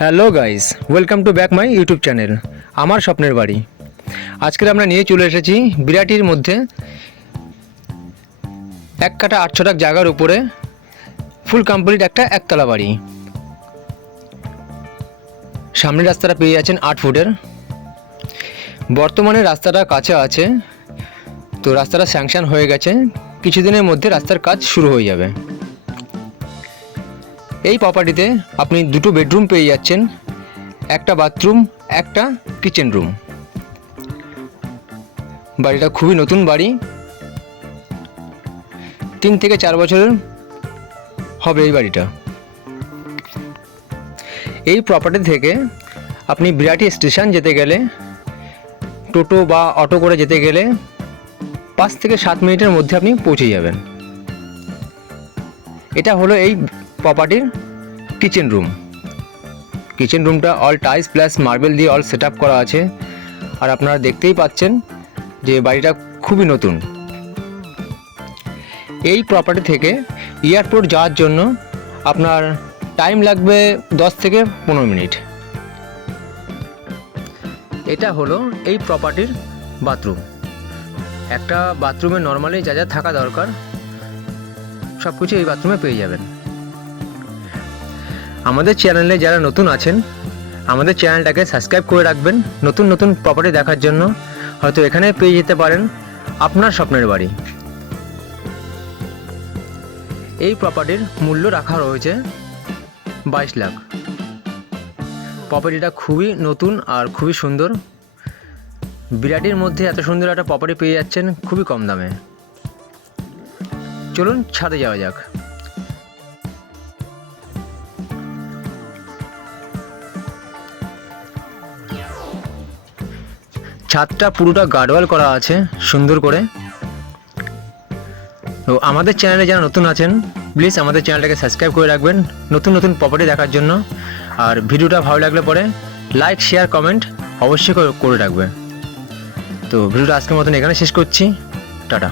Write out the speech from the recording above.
Hello guys, welcome to back my YouTube channel, আমার স্বপ্নের বাড়ি। আজকের আমরা নিয়ে চলে এসেছি বিরাটির মধ্যে এক কাটা আট ছটাক জায়গার উপরে, ফুল কমপ্লিট একটা একতলা বাড়ি। সামনের রাস্তাটা পেয়ে যাচ্ছেন আট ফুটের। বর্তমানে রাস্তাটা কাছে আছে, তো রাস্তাটা স্যাংশন হয়ে গেছে, কিছুদিনের মধ্যে রাস্তার কাজ শুরু হয়ে যাবে। এই প্রপার্টিতে আপনি দুটো বেডরুম পেয়ে যাচ্ছেন, একটা বাথরুম একটা কিচেন রুম বাড়িটা খুবই নতুন বাড়ি। তিন থেকে চার বছরের হবে এই বাড়িটা। এই প্রপার্টি থেকে আপনি বিরাটি স্টেশন যেতে গেলে, টোটো বা অটো করে যেতে গেলে পাঁচ থেকে সাত মিনিটের মধ্যে আপনি পৌঁছে যাবেন। এটা হলো এই প্রপার্টির কিচেন রুম কিচেন রুমটা অল টাইলস প্লাস মার্বেল দিয়ে অল সেট করা আছে। আর আপনারা দেখতেই পাচ্ছেন যে বাড়িটা খুবই নতুন। এই প্রপার্টি থেকে এয়ারপোর্ট যাওয়ার জন্য আপনার টাইম লাগবে দশ থেকে পনেরো মিনিট। এটা হলো এই প্রপার্টির বাথরুম একটা বাথরুমে নর্মালি যা যা থাকা দরকার সব কিছু এই বাথরুমে পেয়ে যাবেন। আমাদের চ্যানেলে যারা নতুন আছেন, আমাদের চ্যানেলটাকে সাবস্ক্রাইব করে রাখবেন নতুন নতুন প্রপার্টি দেখার জন্য। হয়তো এখানে পেয়ে যেতে পারেন আপনার স্বপ্নের বাড়ি। এই প্রপার্টির মূল্য রাখা রয়েছে বাইশ লাখ। প্রপার্টিটা খুবই নতুন আর খুবই সুন্দর। বিরাটির মধ্যে এত সুন্দর একটা প্রপার্টি পেয়ে যাচ্ছেন খুবই কম দামে। চলুন ছাদে যাওয়া যাক। ছাদটা পুরোটা গার্ডওয়াল করা আছে, সুন্দর করে। তো আমাদের চ্যানেলে যারা নতুন আছেন প্লিজ আমাদের চ্যানেলটাকে সাবস্ক্রাইব করে রাখবেন, নতুন নতুন প্রপার্টি দেখার জন্য। আর ভিডিওটা ভালো লাগলে পরে লাইক শেয়ার কমেন্ট অবশ্যই করে- রাখবে। তো ভিডিওটা আজকের মতন এখানে শেষ করছি। টাটা।